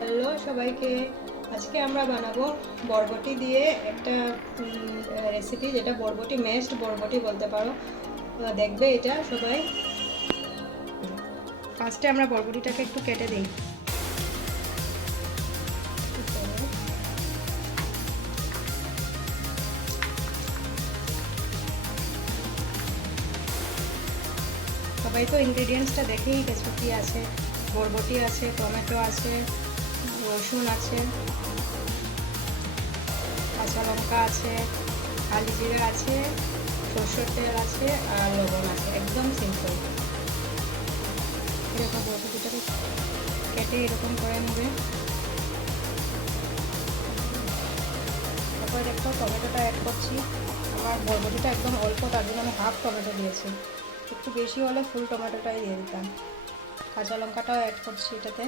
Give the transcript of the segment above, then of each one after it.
Hello সবাইকে, আজকে আমরা বানাবো বরবটি দিয়ে একটা রেসিপি, যেটা বরবটি ম্যাশড বরবটি বলতে পারো। দেখবে এটা সবাই। ফার্স্টে আমরা বরবটিটাকে একটু কেটে দিই। সবাই তো ইনগ্রেডিয়েন্টসটা দেখেই গেছো কি আছে। বরবটি আছে, টমেটো আছে, রসুন আছে, কাঁচা লঙ্কা আছে, কালি জিরা আছে, সরষের তেল আছে আর লবণ আছে। একদম সিম্পল। এরকম বরবটিটাকে কেটে এরকম করে নেবে। তারপরে দেখো টমেটোটা অ্যাড করছি। আমার বরবটিটা একদম অল্প, তার জন্য আমি হাফ টমেটো দিয়েছি। একটু বেশি হলে ফুল টমেটোটাই দিয়ে দিতাম। কাঁচা লঙ্কাটাও অ্যাড করছি এটাতে।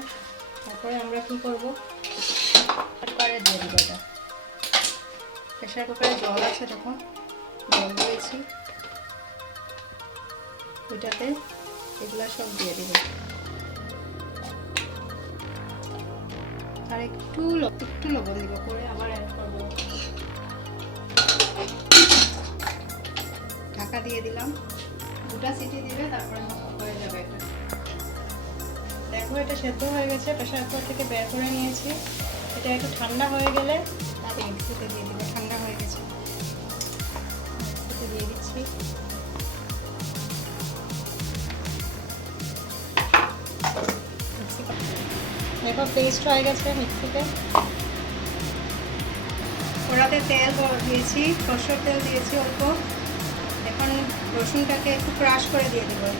তারপরে আমরা কী করবো, কুকারে দিয়ে দেবো এটা। প্রেশার কুকারে জল আছে, দেখো জল দিয়েছি, ওইটাতে এগুলো সব দিয়ে দেবো। আর একটু লবণ দিব, করে আবার অ্যাড করবো। ঢাকা দিয়ে দিলাম, 2টা সিটি দিবে, তারপরে হয়ে যাবে এটা। দেখো এটা সেদ্ধ হয়ে গেছে, প্রেশার কুকার থেকে বের করে নিয়েছি। এটা একটু ঠান্ডা হয়ে গেলে তাতে মিক্সিতে দিয়ে দিবে। ঠান্ডা হয়ে গেছে, মিক্সিতে দিয়ে দিচ্ছি। দেখো পেস্ট হয়ে গেছে মিক্সিতে। কড়াতে তেল দিয়েছি, সরষের তেল দিয়েছি অল্প। এখন রসুনটাকে একটু ক্রাশ করে দিয়ে দেবো।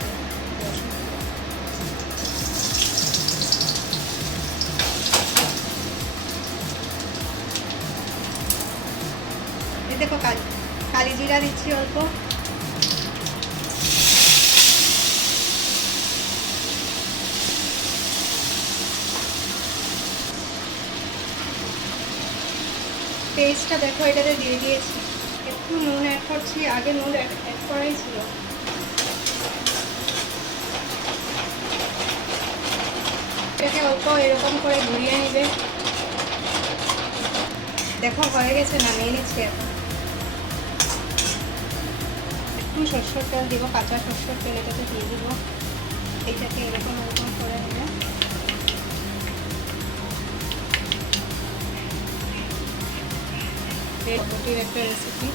দেখো কালি জিরা দিচ্ছি অল্প। পেস্টটা দেখো এটাতে দিয়ে দিয়েছি। একটু নুন অ্যাড করছি, আগে নুন অ্যাড করাই ছিল। এটাকে অল্প এরকম করে ঘুরিয়ে নিবে। দেখো হয়ে গেছে, নামিয়ে নিচ্ছি। এখন একটু সরষের তেল দিব, কাঁচা সরষের তেল এটাতে দিয়ে দিব। এইটাকে এরকম করে নেবে। বরবটির একটা রেসিপি।